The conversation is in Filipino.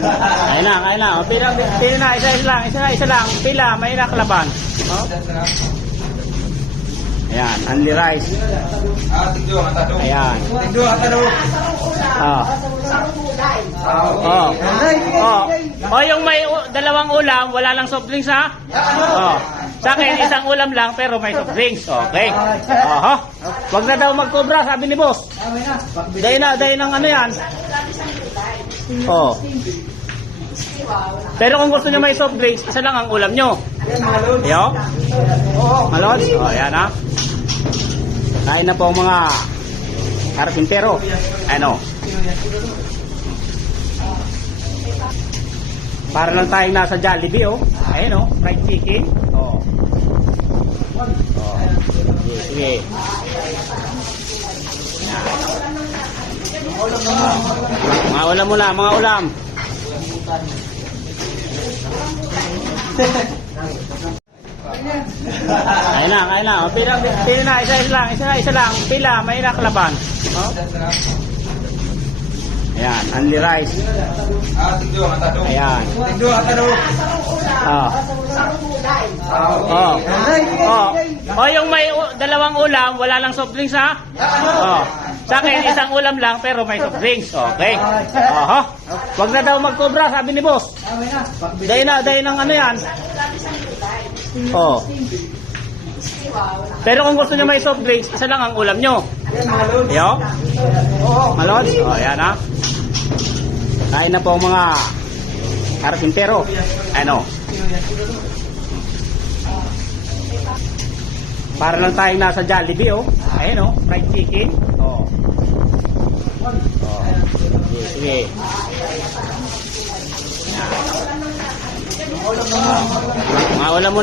Kaya na. O, pila na, isa lang. Pila, may nakalaban. Oh. Ayan, only rice. Ayan. Yung may dalawang ulam, wala lang soft drinks ha? Sa akin, isang ulam lang, pero may soft drinks. Okay. Wag na daw magkobra, sabi ni boss. Dahin ng ano yan. Pero kung gusto nyo may soft drinks, isa lang ang ulam nyo. Yo? Malods? Ayan ha. Kain na po ang mga karpintero. Ano? Para lang tayong nasa Jollibee, oh. Ayun, oh. Fried chicken. Sige. Mga ulam. Kaya na. O, pila na, isa lang. Pila, may nakalaban. Ayan, only rice. Ayan. Yung may dalawang ulam, wala lang soft drinks ha? Sa akin, isang ulam lang, pero may soft drinks. Okay. Wag na daw magkobra, sabi ni boss. Dahin ng ano yan. Pero kung gusto nyo may soft drinks, isa lang ang ulam nyo. Yo? Malods? Ayan ha. Kain na po ang mga karpintero. Ano? Para lang tayong nasa Jollibee, oh. Ayun, oh. Fried chicken. Sige. Mga ulam muna.